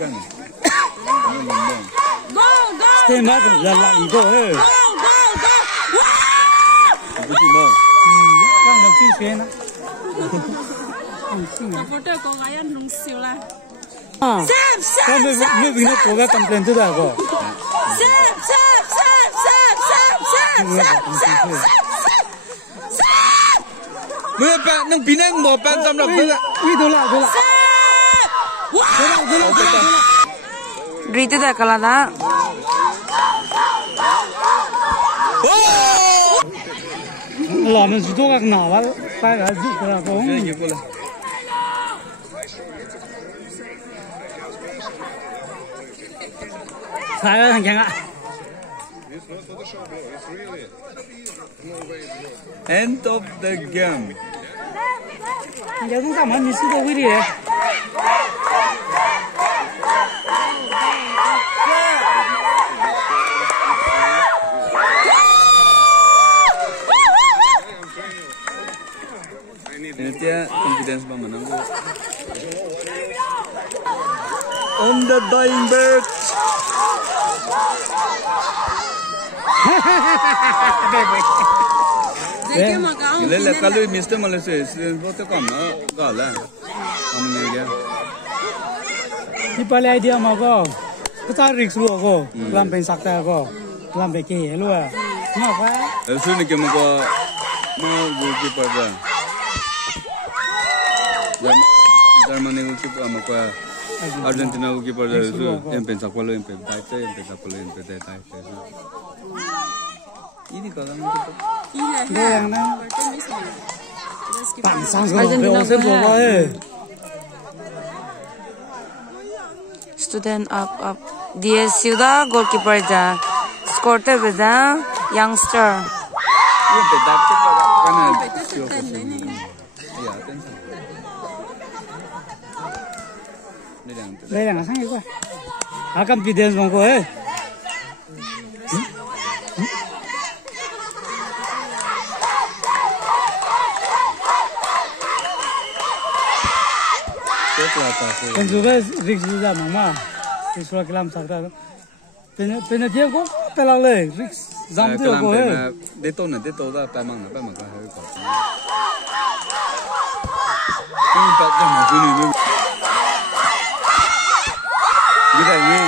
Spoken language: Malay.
kan. Go, go. Stay mát là go ơi. Go, go, go. Cái gì mà? Đang được chi phí nữa. Cái photo cô gái ăn lung siêu là. À. Sếp, sếp. Con mới nó cố gắng complain thế nào cô? Sếp, sếp, sếp, sếp, sếp, sếp, sếp, sếp, sếp. Mưa bạn nông pin anh bỏ bạn trong lòng nữa. Ui đồ lạ. Sếp. Wow. Rito da kalada. Là mình chỉ tôi các nào là phải là giúp cái là không. Sai rồi thằng Khang ạ. End of the game. Giờ chúng ta mà mình sẽ đâu đi đấy. Ini dia confidence banget nanggu. On the dying bird. देखिए मकान. Lele kalau Mr. Malaysia, student foto kamu kalah. Kamu ni dia. Ini paling idea mah kau. Kita risk lu kau. Lampai sakta kau. Lampai ke lu ah. Kenapa? Sini kamu kau mau goalkeeper dah. Germany goalkeeper sama kau. Argentina goalkeeper dah itu. Yang pensak palu, yang pentai, yang pensak palu, yang pentai tai. Ini kalau goalkeeper. Đây là nó. Tạm sang rồi. Đều xếp rồi ơi. Student up. DSU da goalkeeper da. Score te beda youngster. Ini pentak tu kan siapa sih? Iya, pensak. Đây là sang cái quoi. Akan video mong ko eh. Kan juga risk juga mama. Iswa kelam sakta. Pena dia ko pelang le risk zam tu ko eh. Dia tahu dah pemang kan hari kau. Ini tak jam sini ni. Kita ni.